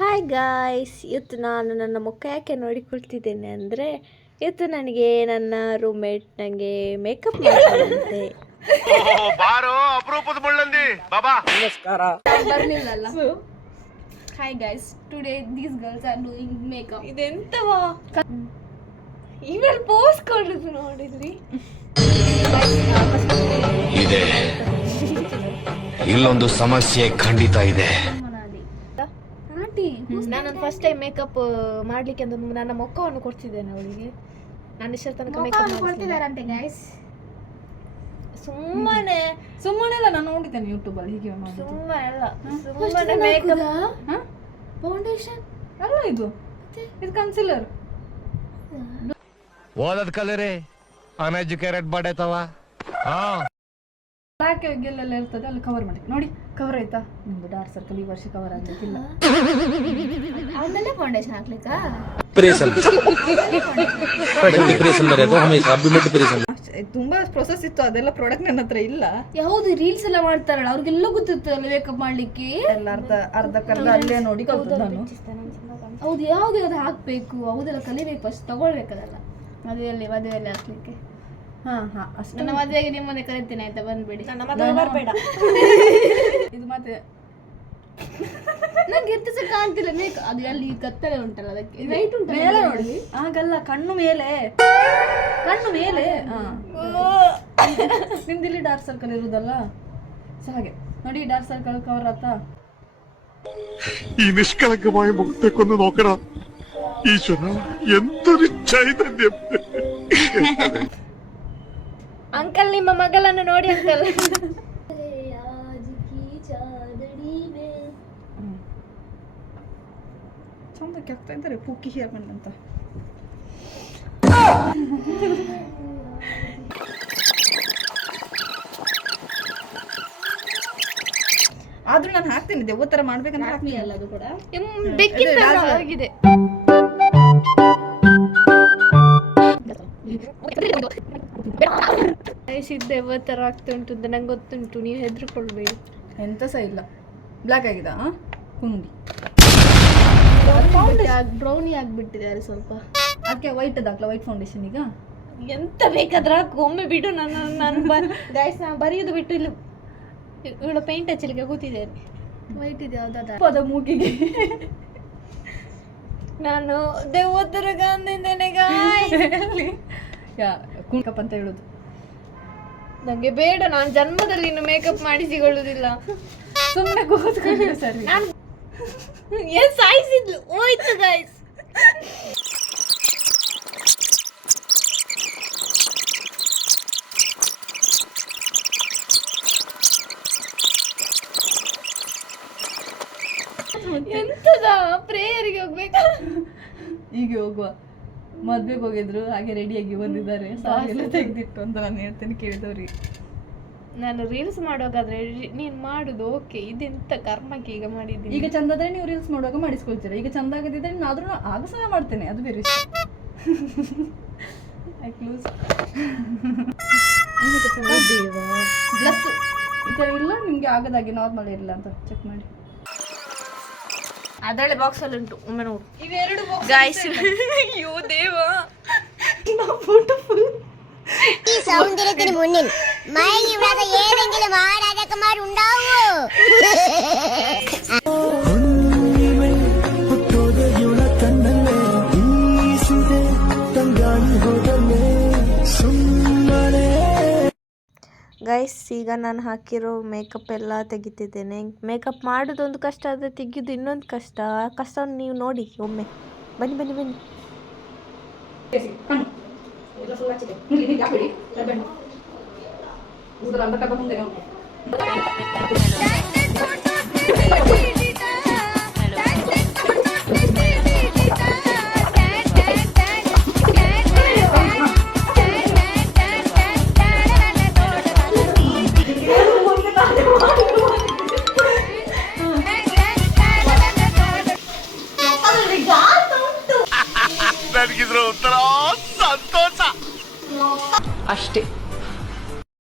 Hi guys, ಇವತ್ತು ನಾನು ನನ್ನ ಮುಖ ಯಾಕೆ ನೋಡಿಕೊಳ್ತಿದ್ದೇನೆ ಅಂದರೆ ಇವತ್ತು ನನಗೆ ನನ್ನ ರೂಮ್ಮೇಟ್ ನನಗೆ ಮೇಕಪ್ ಮಾಡ್ತಾರಂತೆ. ನಮಸ್ಕಾರ. Hi guys, today these girls are doing makeup. ಇದೆಂತವಾ ಇವಳು ಪೋಸ್ ಕೊಡೋದು ನೋಡಿದ್ರಿ? ಇದೆ ಇಲ್ಲೊಂದು ಸಮಸ್ಯೆ ಖಂಡಿತ ಇದೆ. ನಾನು ಫಸ್ಟ್ ಟೈಮ್ ಮೇಕಪ್ ಮಾಡ್ಲಿಕ್ಕೆ ಅಂತ ನನ್ನ ಮುಖವನ್ನು ಕೊಡ್ತಿದ್ದೇನೆ ಅವಳಿಗೆ. ನಾನು ಇಷ್ಟರ ತನಕ ಮೇಕಪ್ ಕೊಡ್ತಿದಾರಂತೆ ಗೈಸ್. ಸುಮ್ಮನೆ ಸುಮ್ಮನೆ ನಾನು ನೋಡಿದ್ದೇನೆ ಯೂಟ್ಯೂಬ್ ಅಲ್ಲಿ ಹೀಗೆ ಸುಮ್ಮನೆ ಮೇಕಪ್ ಫೌಂಡೇಶನ್ ಅಲ್ಲ ಇದು ಕನ್ಸಿಲರ್. ಓದದ್ ಕಲರಿ ಅನ್ಎಜುಕೇಟೆಡ್ ಬಡೇತವ. ಬ್ಲಾಕ್ ಗೆಲ್ಲೆಲ್ಲ ಇರ್ತದೆ ಅಲ್ಲಿ ಕವರ್ ಮಾಡಿ ನೋಡಿ. ಕವರ್ ಆಯ್ತಾ ನಿಮ್ದು ಡಾರ್ಕ್ ಸರ್ಕಲ್ ಈ ವರ್ಷ ಕವರ್ ಆಗ್ಲಿಕ್ಕಿಲ್ಲ. ಆಮೇಲೆ ಫೌಂಡೇಶನ್ ಹಾಕ್ಲಿಕ್ಕಾ? ತುಂಬಾ ಪ್ರೊಸೆಸ್ ಇತ್ತು, ಅದೆಲ್ಲ ಪ್ರಾಡಕ್ಟ್ ನನ್ನ ಹತ್ರ ಇಲ್ಲ. ಯಾವ್ದು ರೀಲ್ಸ್ ಎಲ್ಲ ಮಾಡ್ತಾರಲ್ಲ ಅವ್ರಿಗೆಲ್ಲ ಗೊತ್ತಿರ್ತಲ್ಲ ಮೇಕಪ್ ಮಾಡ್ಲಿಕ್ಕೆ. ಎಲ್ಲ ಅರ್ಧಕ್ಕರ್ಧ ಅಲ್ಲೇ ನೋಡಿ ಕಲ್ತದ್ದು ನಾನು. ಹೌದು, ಯಾವ್ದು ಯಾವ್ದು ಹಾಕ್ಬೇಕು ಹೌದೆಲ್ಲ ಕಲಿಬೇಕು, ಫಸ್ಟ್ ತಗೊಳ್ಬೇಕದಲ್ಲ ಮದುವೆಯಲ್ಲಿ ಹಾಕ್ಲಿಕ್ಕೆ. ಅಷ್ಟು ನನ್ನ ಮದುವೆಗೆ ನಿಮ್ಮನೆ ಕರಿತೀನಿ ಆಯ್ತಾ, ಬಂದ್ಬಿಡಿ. ನನ್ನ ಮದುವೆ ಬರಬೇಡ. ಇದು ಮತ್ತೆ ನಂಗೆ ಎತ್ತು ಸಹ ಕಾಣ್ತಿಲ್ಲ ಮೇಕಪ್. ಅದು ಅಲ್ಲಿ ಕತ್ತಲೆ ಉಂಟಲ್ಲ ಅದಕ್ಕೆ ಲೈಟ್ ಉಂಟು ಮೇಲೆ ನೋಡಿ. ಆಗಲ್ಲ, ಕಣ್ಣು ಮೇಲೆ ನಿಮ್ದಿಲ್ಲಿ ಡಾರ್ಕ್ ಸರ್ಕಲ್ ಇರುದಲ್ಲ, ಸೊ ಹಾಗೆ ನೋಡಿ. ಡಾರ್ಕ್ ಸರ್ಕಲ್ ಕವರ್ ಆತಾ? ഈ നിഷ്കളങ്കമായ മുഖത്തേക്കൊന്ന് നോക്കടാ ഈശ്വര, എന്തൊരു ചൈതന്യം. ಅಂಕಲ್ ನಿಮ್ಮ ಮಗಳನ್ನು ನೋಡಿ ಅಂಕಲ್. ಚಂದಕ್ಕೆ ಆಗ್ತಾ ಇದ್ದಾರೆ ಪುಕ್ಕಿ ಹೇರ್ ಬ್ಯಾಂಡ್ ಅಂತ. ಆದ್ರೂ ನಾನು ಹಾಕ್ತೀನಿ, ದೇವ ತರ ಮಾಡ್ಬೇಕಂತ ಹಾಕ್ತೀನಿ. ಅಲ್ಲ ಅದು ಕೂಡ ಬೆಕ್ಕಿನ ಆಗಿದೆ. ದೆವ್ವ ತರ ಆಗ್ತಾ ಉಂಟು ಅಂತ ನಂಗೆ ಗೊತ್ತುಂಟು, ನೀವು ಹೆದರ್ಕೊಳ್ಬೇಡಿ. ಎಂತ ಸಹ ಇಲ್ಲ. ಬ್ಲ್ಯಾಕ್ ಆಗಿದೆ ಕುಂಡಿ. ಬ್ರೌನಿ ಆಗ್ಬಿಟ್ಟಿದ್ದಾರೆ ಸ್ವಲ್ಪ. ಅದಕ್ಕೆ ವೈಟ್ ಅದಾಗ್ಲ, ವೈಟ್ ಫೌಂಡೇಶನ್. ಈಗ ಎಂತ ಬೇಕಾದ್ರೆ ಹಾಕು, ಒಮ್ಮೆ ಬಿಡು. ನಾನು ಗಾಯ್ಸ್ ನಾನು ಬರೆಯೋದು ಬಿಟ್ಟು ಇಲ್ಲಿ ಇವಳು ಪೇಂಟ್ ಹಚ್ಚಲಿಕ್ಕೆ ಕೂತಿದ್ದೇನೆ. ವೈಟ್ ಇದೆ ಯಾವ್ದಾದ ಅದ ಮೂಗಿಗೆ ನಾನು ದೆವ್ವ ತರ ಕಾಣ್ತಿದ್ದೇನೆ ಕುಂಕಪ್ ಅಂತ ಹೇಳುದು. ನಂಗೆ ಬೇಡ, ನಾನು ಜನ್ಮದಲ್ಲಿ ಇನ್ನು ಮೇಕಪ್ ಮಾಡಿಸಿಕೊಳ್ಳುವುದಿಲ್ಲ. ಸುಮ್ಮನೆ ಕೂತ್ಕೊಂಡು ಸರಿ. ಏನ್ ಸಾಯಿಸಿದ್ಲು ಹೋಯ್ತು ಗಾಯ್ಸ್. ಎಂತದ ಪ್ರೇಯರ್ಗೆ ಹೋಗ್ಬೇಕಾ? ಈಗ ಹೋಗುವ. ಮದ್ವೆಗೆ ಹೋಗಿದ್ರು, ಹಾಗೆ ರೆಡಿಯಾಗಿ ಬಂದಿದ್ದಾರೆ. ಸಾಗೆಲ್ಲ ತೆಗ್ದಿಟ್ಟು ಅಂತ ನಾನು ಹೇಳ್ತೇನೆ ಕೇಳಿದವ್ರಿಗೆ. ನಾನು ರೀಲ್ಸ್ ಮಾಡೋಗಾದ್ರೆ ನೀನ್ ಮಾಡುದು ಓಕೆ, ಇದೆಂತ ಕರ್ಮಕ್ಕೆ ಈಗ ಮಾಡಿದ್ದೀನಿ. ಈಗ ಚಂದಾದ್ರೆ ನೀವು ರೀಲ್ಸ್ ಮಾಡುವಾಗ ಮಾಡಿಸ್ಕೊಳ್ತೀರಾ. ಈಗ ಚಂದ ಆಗದಿದ್ರೆ ಆದ್ರೂ ಆಗ ಸಹ ಮಾಡ್ತೇನೆ, ಅದು ಬೇರೆ ವಿಷಯ. ಇಲ್ಲ ನಿಮ್ಗೆ ಆಗದಾಗೆ ನಾರ್ಮಲ್ ಇರಲ್ಲ ಅಂತ ಚೆಕ್ ಮಾಡಿ. ಅದರಲ್ಲೇ ಬಾಕ್ಸ್ ಅಲ್ಲಿ ಉಂಟು, ಒಮ್ಮೆ ನೋಡು. ಇವೆರಡು ಗಾಯ್ಸ್. അയ്യോ ദേവാ, ഈ സൗന്ദര്യത്തിന് മുന്നിൽ മയങ്ങി വിടാതെ ഏതെങ്കിലും ആരാജകന്മാരുണ്ടാവോ? ಗೈಸ್, ಈಗ ನಾನು ಹಾಕಿರೋ ಮೇಕಪ್ ಎಲ್ಲ ತೆಗಿತಿದ್ದೇನೆ. ಮೇಕಪ್ ಮಾಡೋದೊಂದು ಕಷ್ಟ, ಆದರೆ ತೆಗಿಯೋದು ಇನ್ನೊಂದು ಕಷ್ಟ. ಆ ಕಷ್ಟವನ್ನು ನೀವು ನೋಡಿ ಒಮ್ಮೆ. ಬನ್ನಿ ಬನ್ನಿ ಬನ್ನಿ.